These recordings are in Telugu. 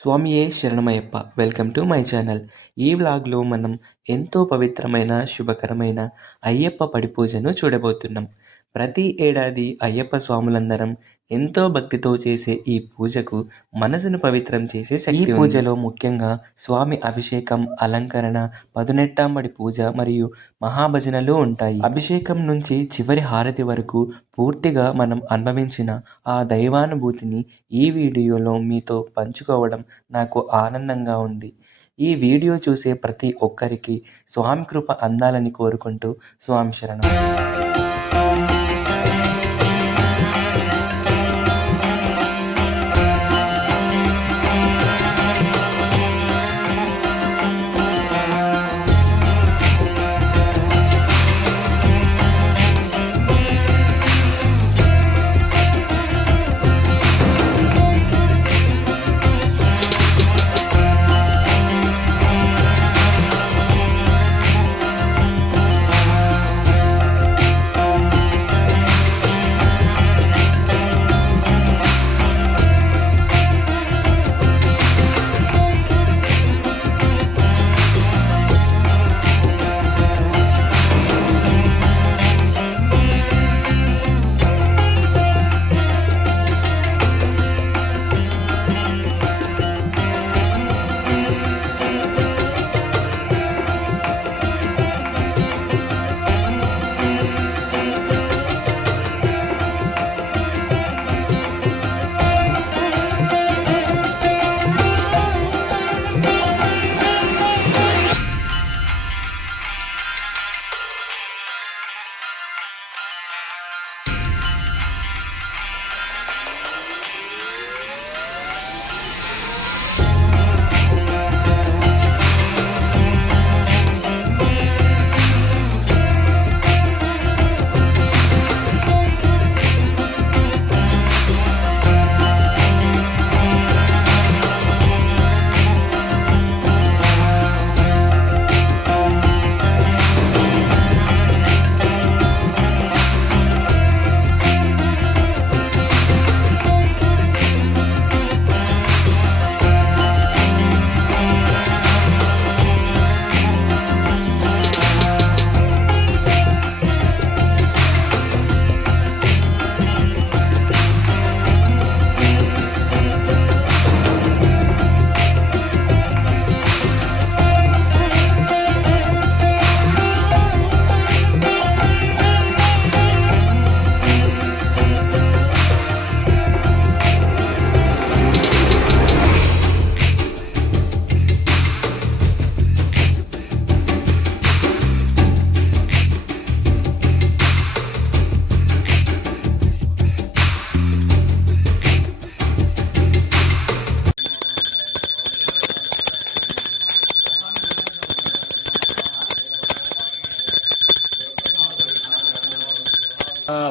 స్వామియే శరణమయ్యప్ప. Welcome to my channel. ఈ వ్లాగ్‌లో మనం ఎంతో పవిత్రమైన, శుభకరమైన అయ్యప్ప పడి పూజను చూడబోతున్నాం. ప్రతి ఏడాది అయ్యప్ప స్వాములందరం ఎంతో భక్తితో చేసే ఈ పూజకు మనసును పవిత్రం చేసే శక్తి ఉంది. ఈ పూజలో ముఖ్యంగా స్వామి అభిషేకం, అలంకరణ, పదునెట్టాంబడి పూజ మరియు మహాభజనలు ఉంటాయి. అభిషేకం నుంచి చివరి హారతి వరకు పూర్తిగా మనం అనుభవించిన ఆ దైవానుభూతిని ఈ వీడియోలో మీతో పంచుకోవడం నాకు ఆనందంగా ఉంది. ఈ వీడియో చూసే ప్రతి ఒక్కరికి స్వామి కృప అందాలని కోరుకుంటూ స్వామి శరణం.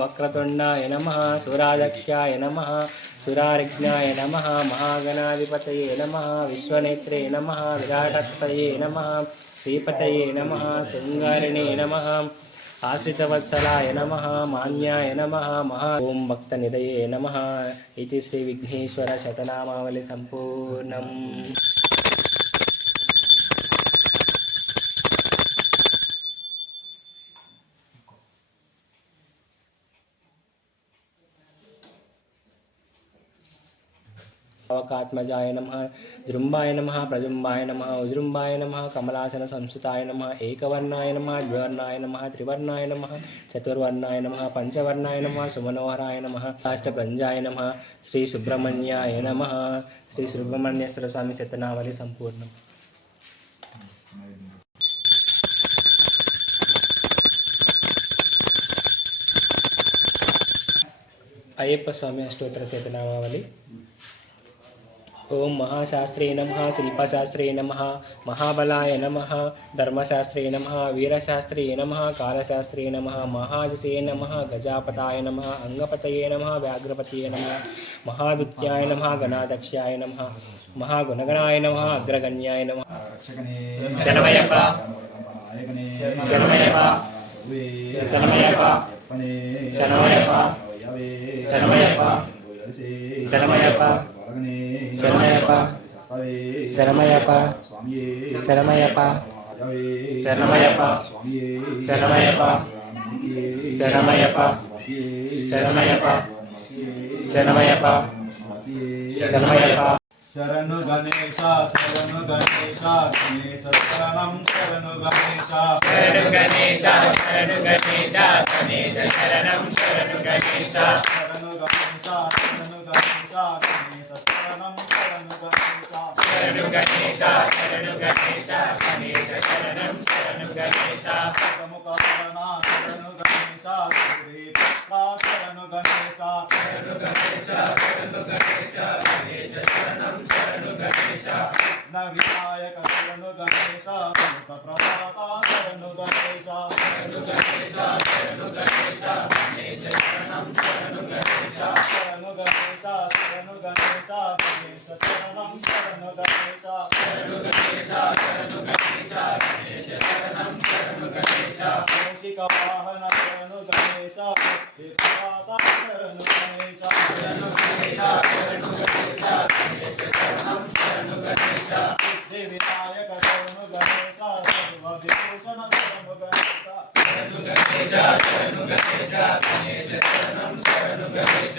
వక్రతుండాయ నమః, సూరాధ్యక్షాయ నమః, సురారిజ్ఞాయ నమః, మహాగణాధిపతయే నమః, విశ్వనేత్రే నమః, విరాటపతయే నమః, శ్రీపతయే నమః, శృంగారిణే నమః, ఆశ్రితవత్సలాయ నమః, మాన్యాయ నమః, ఓం భక్తనిధయే నమః. ఇది శ్రీ విఘ్నేశ్వర శతనామావళి సంపూర్ణం. అవకాత్మజాయ నమః, జృంబాయ నమః, ప్రజుంబాయ నమః, ఉజృంబాయ నమః, కమలాసన సంస్థాయ నమః, ఏకవర్ణాయ నమః, ద్వివర్ణాయ నమః, త్రివర్ణాయ నమః, చతుర్వర్ణాయ నమః, పంచవర్ణాయ నమః, సుమనోహరాయ నమః, రాష్ట్రప్రంజాయ నమః, శ్రీ సుబ్రహ్మణ్యాయ నమః. శ్రీ సుబ్రహ్మణ్యేశ్వర స్వామి శతనావళి సంపూర్ణం. అయ్యప్ప స్వామి అష్టోత్తర శతనామావళి. ఓం మహాశాస్త్రే నమః, శిల్పశాస్త్రే నమః, మహాబలాయ నమః, ధర్మశాస్త్రే నమః, వీరశాస్త్రే నమః, కాలశాస్త్రే నమః, మహాజసే నమః, గజాపతాయ నమః, అంగపతయే నమః, వ్యాఘ్రపతయే నమః, మహాదుత్యాయ నమః, గణాధ్యక్షాయ నమః, మహాగుణగణాయ నమః, అగ్రగణ్యాయ నమః. శరణమయ్యప్ప, శరణమయ్యప్ప, శరణమయ్యప్ప, శరణమయ్యప్ప, శరణమయ్యప్ప, శరణమయ్యప్ప, శరణమయ్యప్ప, శరణమయ్యప్ప శరణమయ్యప్ప శరణమయ్యప్ప శరణమయ్యప్ప శరణమయ్యప్ప శరణమయ్యప్ప శరణమయ్యప్ప శరణమయ్యప్ప శరణు గణేశ గణేశ శరణం శరణు గణేశ శరణు గణేశ శరణు గణేశ గణేశ శరణం శరణు గణేశ శరణు గణేశ గణేశ శరణం శరణు గణేశ శరణు గణేశ శరణు గణేశ గణేశ శరణం శరణు గణేశ ప్రముఖ శరణు గణేశ శరణు గణేశ శరణు గణేశ శరణు గణేశ గణేశ శరణం శరణు గణేశ వినాయక శరణు గణేశ ప్రతాప శరణు గణేశ శరణు గణేశ శరణు గణేశ గణేశ శరణం శరణు గణేశ శరణు గణేశ శరణు గణేశ గణేశ శరణం శరణు గణేశ శరణు గణేశ శరణు గణేశ గణేశ శరణం శరణు గణేశ కౌశిక వాహన శరణు గణేశ ప్రతాప శరణు గణేశ శరణు గణేశ శరణు గణేశ గణేశ శరణం శరణు గణేశ సిద్ధి వినాయక శరణు గణేశ సర్వవిభూషణ శరణు గణేశ శరణు గణేశ శరణు గణేశ గణేశ శరణం శరణు గణేశ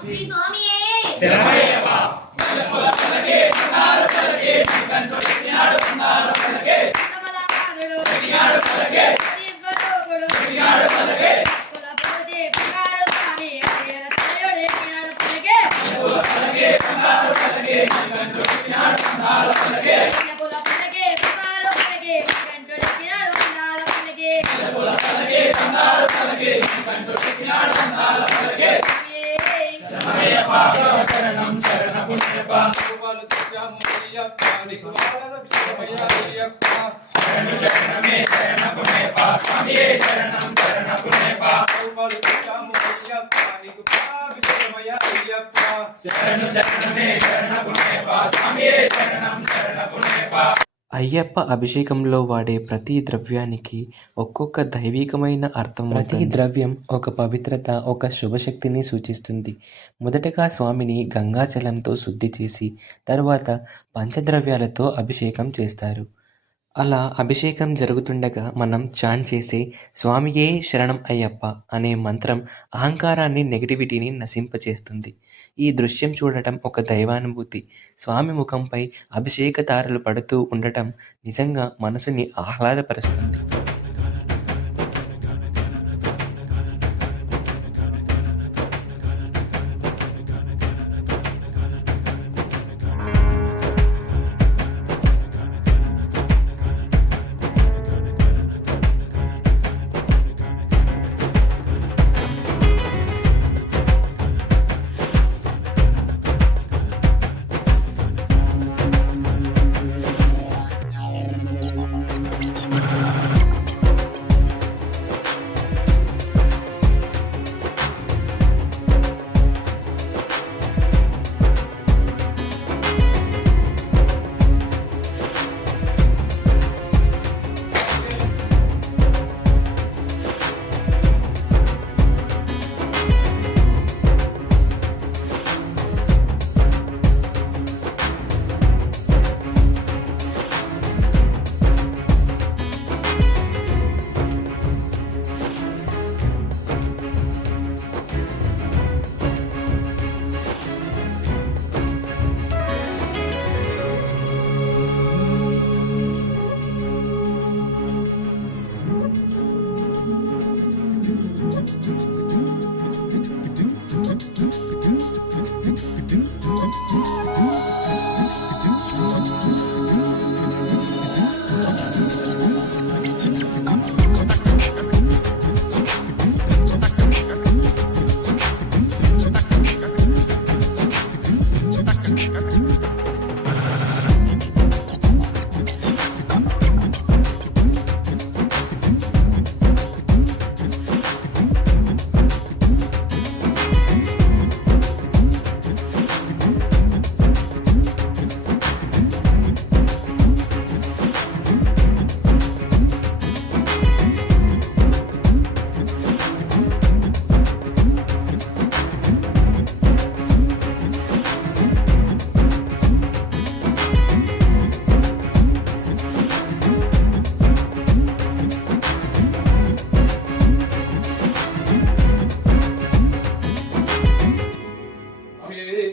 శ్రీ స్వామియే శరణమయ్యప్ప కమలపాదుడు హరిస్వరూపుడు కులపోతే బంగారు స్వామి హరిహర తనయుడే జ్ఞాన పలికే కుల పలికే బంగారు పలికే కంఠుడి జ్ఞాన పలికే శరణమయ్యప్ప శరణం శరణమయ్యప్ప శరణు శరణమే శరణమయ్యప్ప స్వామియే శరణం శరణమయ్యప్ప శరణు శరణమే శరణమయ్యప్ప స్వామియే శరణం శరణమయ్యప్ప అయ్యప్ప అభిషేకంలో వాడే ప్రతి ద్రవ్యానికి ఒక్కొక్క దైవికమైన అర్థం. ప్రతి ద్రవ్యం ఒక పవిత్రత, ఒక శుభశక్తిని సూచిస్తుంది. మొదటగా స్వామిని గంగాజలంతో శుద్ధి చేసి తరువాత పంచద్రవ్యాలతో అభిషేకం చేస్తారు. అలా అభిషేకం జరుగుతుండగా మనం చాన్ చేసే స్వామియే శరణం అయ్యప్ప అనే మంత్రం అహంకారాన్ని, నెగిటివిటీని నశింపచేస్తుంది. ఈ దృశ్యం చూడటం ఒక దైవానుభూతి. స్వామి ముఖంపై అభిషేక తారలు పడుతూ ఉండటం నిజంగా మనసుని ఆహ్లాదపరుస్తుంది.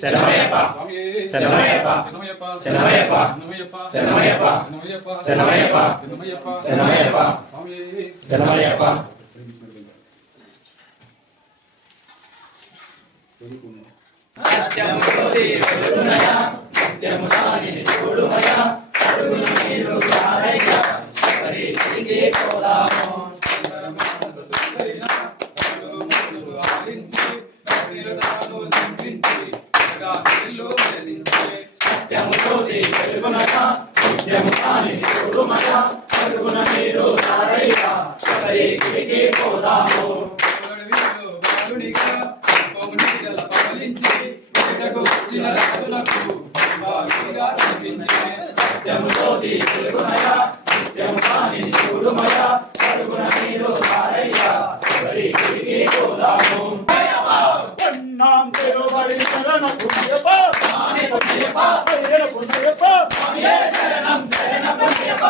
శరణమయ్యప్ప శరణమయ్యప్ప శరణమయ్యప్ప శరణమయ్యప్ప శరణమయ్యప్ప శరణమయ్యప్ప శరణమయ్యప్ప. సత్యము జ్యోతి వెలుగునయా నిత్యము దానిని చూడుమయా అడుగున మీరు రారయ్యా హరి తిరిగి పోదాము. సత్యము జ్యోతి వెలుగునయా నిత్యము దానిని చూడుమయా అడుగున మీరు రారయ్యా హరి తిరిగి పోదాము. సత్యము జ్యోతి వెలుగునయా నిత్యము దానిని చూడుమయా అడుగున మీరు రారయ్యా హరి తిరిగి పోదాము. నాం తిరువడి శరణ పుణ్యప స్వామి పుణ్యప్ప హరిహర పుణ్యప స్వామియే శరణం శరణ పుణ్యప్ప.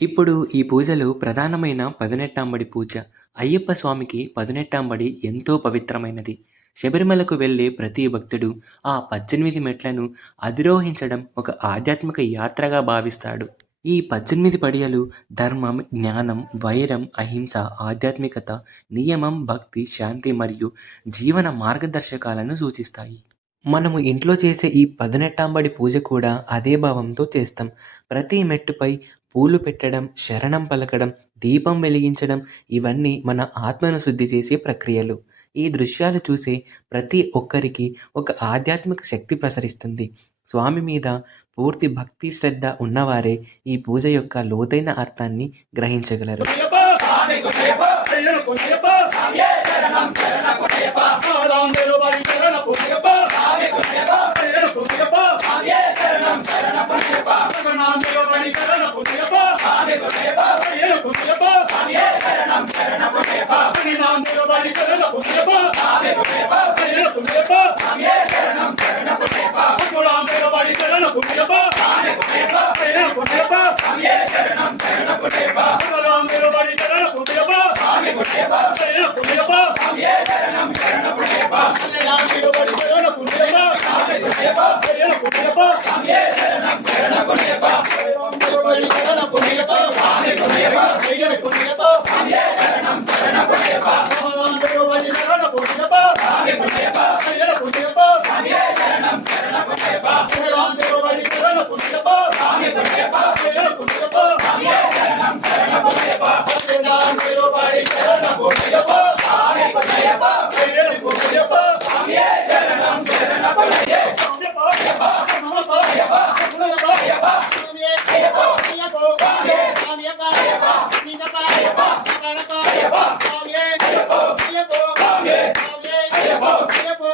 ఇప్పుడు ఈ పూజలు ప్రధానమైన పదినెట్టాంబడి పూజ. అయ్యప్ప స్వామికి పదినెట్టాంబడి ఎంతో పవిత్రమైనది. శబరిమలకు వెళ్ళే ప్రతి భక్తుడు ఆ 18 మెట్లను అధిరోహించడం ఒక ఆధ్యాత్మిక యాత్రగా భావిస్తాడు. ఈ 18 పడియలు ధర్మం, జ్ఞానం, వైరం, అహింస, ఆధ్యాత్మికత, నియమం, భక్తి, శాంతి మరియు జీవన మార్గదర్శకాలను సూచిస్తాయి. మనము ఇంట్లో చేసే ఈ పదినెట్టాంబడి పూజ కూడా అదే భావంతో చేస్తాం. ప్రతి మెట్టుపై పూలు పెట్టడం, శరణం పలకడం, దీపం వెలిగించడం ఇవన్నీ మన ఆత్మను శుద్ధి చేసే ప్రక్రియలు. ఈ దృశ్యాలు చూసే ప్రతి ఒక్కరికి ఒక ఆధ్యాత్మిక శక్తి ప్రసరిస్తుంది. స్వామి మీద పూర్తి భక్తి శ్రద్ధ ఉన్నవారే ఈ పూజ యొక్క లోతైన అర్థాన్ని గ్రహించగలరు. హరిహర పుణ్యప స్వామియే శరణం శరణ పుణ్యప్ప నాం తిరువడి శరణ పుణ్యప స్వామి పుణ్యప్ప హరిహర పుణ్యప స్వామియే శరణం శరణ పుణ్యప్ప నాం తిరువడి శరణ పుణ్యప స్వామి పుణ్యప్ప హరిహర పుణ్యప స్వామియే శరణం శరణ పుణ్యప్ప నాం తిరువడి శరణ పుణ్యప స్వామి పుణ్యప్ప హరిహర పుణ్యప స్వామియే శరణం శరణ పుణ్యప్ప నాం తిరువడి శరణ పుణ్యప స్వామి పుణ్యప్ప హరిహర పుణ్యప స్వామియే శరణం శరణ పుణ్యప్ప నాం తిరువడి శరణ పుణ్యప స్వామి పుణ్యప్ప హరిహర పుణ్యప స్వామియే శరణం శరణ పుణ్యప్ప నాం తిరువడి శరణ పుణ్యప స్వామి పుణ్యప్ప హరిహర పుణ్యప స్వామియే శరణం శరణ పుణ్యప్ప నాం తిరువడి శరణ పుణ్యప స్వామి పుణ్యప్ప హరిహర పుణ్యప స్వామియే శరణం శరణ పుణ్యప్ప నాం తిరువడి శరణ పుణ్యప స్వామి పుణ్యప్ప హరిహర పుణ్యప స్వామియే శరణం శరణ పుణ్యప్ప నాం తిరువడి శరణ పుణ్యప స్వామి పుణ్యప్ప హరిహర పుణ్యప స్వామియే శరణం శరణ పుణ్యప్ప నాం తిరువడి శరణ పుణ్యప స్వామి పుణ్యప్ప హరిహర పుణ్యప స్వామియే శరణం శరణ పుణ్యప్ప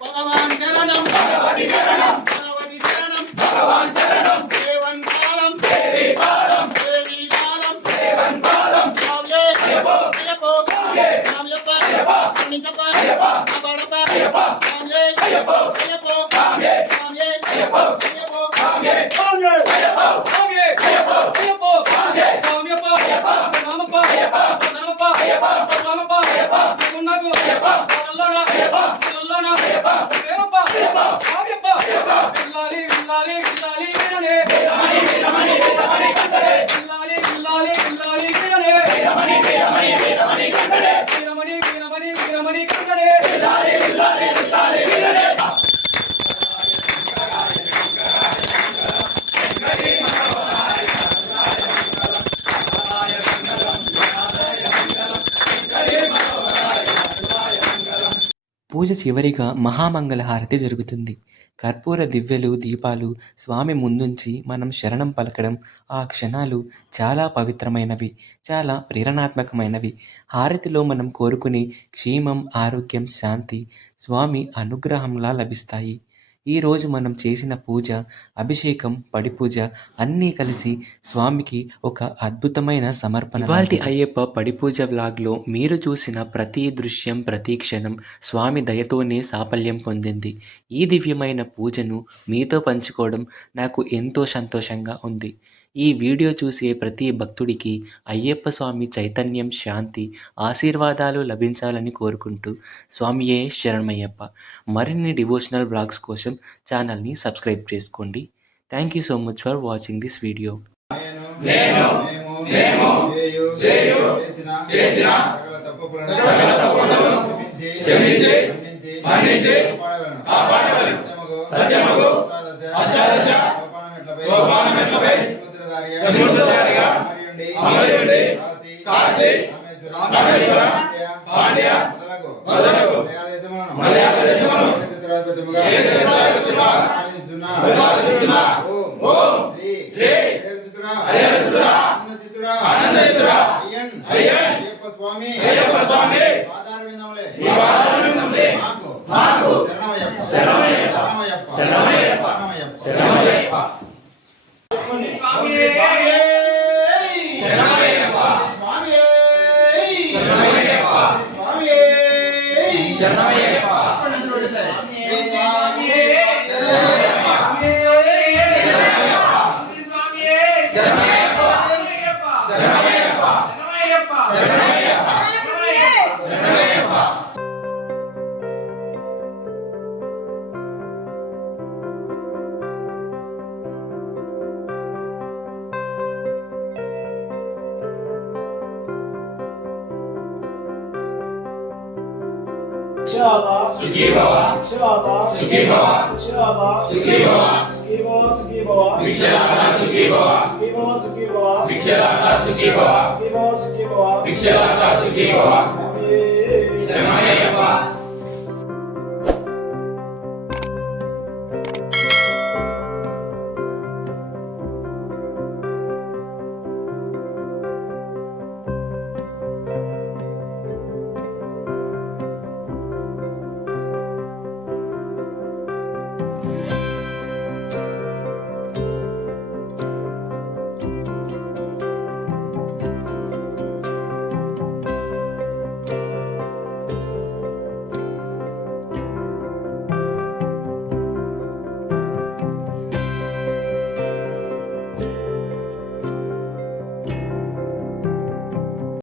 భగవాన్ శరణం భగవతి శరణం భగవతి శరణం భగవాన్ శరణం దేవన్ పాలం దేవి పాదం దేవి పాలం దేవన్ పాదం స్వామియే అయ్యప్ప అయ్యప్పో స్వామియే స్వామియప్ప అయ్యప్ప అన్నికప్ప అయ్యప్ప అబడప్ప అయ్యప్ప స్వామియే అయ్యప్ప అయ్యప్పో స్వామియే స్వామియే అయ్యప్ప అయ్యప్పో స్వామియే స్వామి అయ్యప్ప స్వామియే అయ్యప్ప స్వామియే స్వామియప్ప అయ్యప్ప నామప్ప అయ్యప్ప నామప్ప అయ్యప్ప నామప్ప అయ్యప్ప ఉన్నగు అయ్యప్ప అల్లనా అయ్యప్ప అల్లనా అయ్యప్ప అయ్యప్ప అయ్యప్ప స్వామియప్ప అయ్యప్ప విల్లాలి విల్లాలి విల్లాలి విననే వీరమణి వీరమణి వీరమణి కంటరే విల్లాలి విల్లాలి విల్లాలి విననే వీరమణి వీరమణి వీరమణి కంటరే వీరమణి మణి కంగడే పూజ చివరిగా మహామంగళహారతి జరుగుతుంది. కర్పూర దివ్యలు, దీపాలు స్వామి ముందుంచి మనం శరణం పలకడం, ఆ క్షణాలు చాలా పవిత్రమైనవి, చాలా ప్రేరణాత్మకమైనవి. హారతిలో మనం కోరుకునే క్షేమం, ఆరోగ్యం, శాంతి స్వామి అనుగ్రహంలా లభిస్తాయి. ఈరోజు మనం చేసిన పూజ, అభిషేకం, పడిపూజ అన్నీ కలిసి స్వామికి ఒక అద్భుతమైన సమర్పణ. ఇవాల్టి అయ్యప్ప పడిపూజ వ్లాగ్లో మీరు చూసిన ప్రతి దృశ్యం, ప్రతి క్షణం స్వామి దయతోనే సాఫల్యం పొందింది. ఈ దివ్యమైన పూజను మీతో పంచుకోవడం నాకు ఎంతో సంతోషంగా ఉంది. ఈ వీడియో చూసే ప్రతి భక్తుడికి అయ్యప్ప స్వామి చైతన్యం, శాంతి, ఆశీర్వాదాలు లభించాలని కోరుకుంటూ స్వామియే శరణమయ్యప్ప. మరిన్ని డివోషనల్ బ్లాగ్స్ కోసం ఛానల్ని సబ్స్క్రైబ్ చేసుకోండి. Thank you so much for watching this video. సుఖీ భవ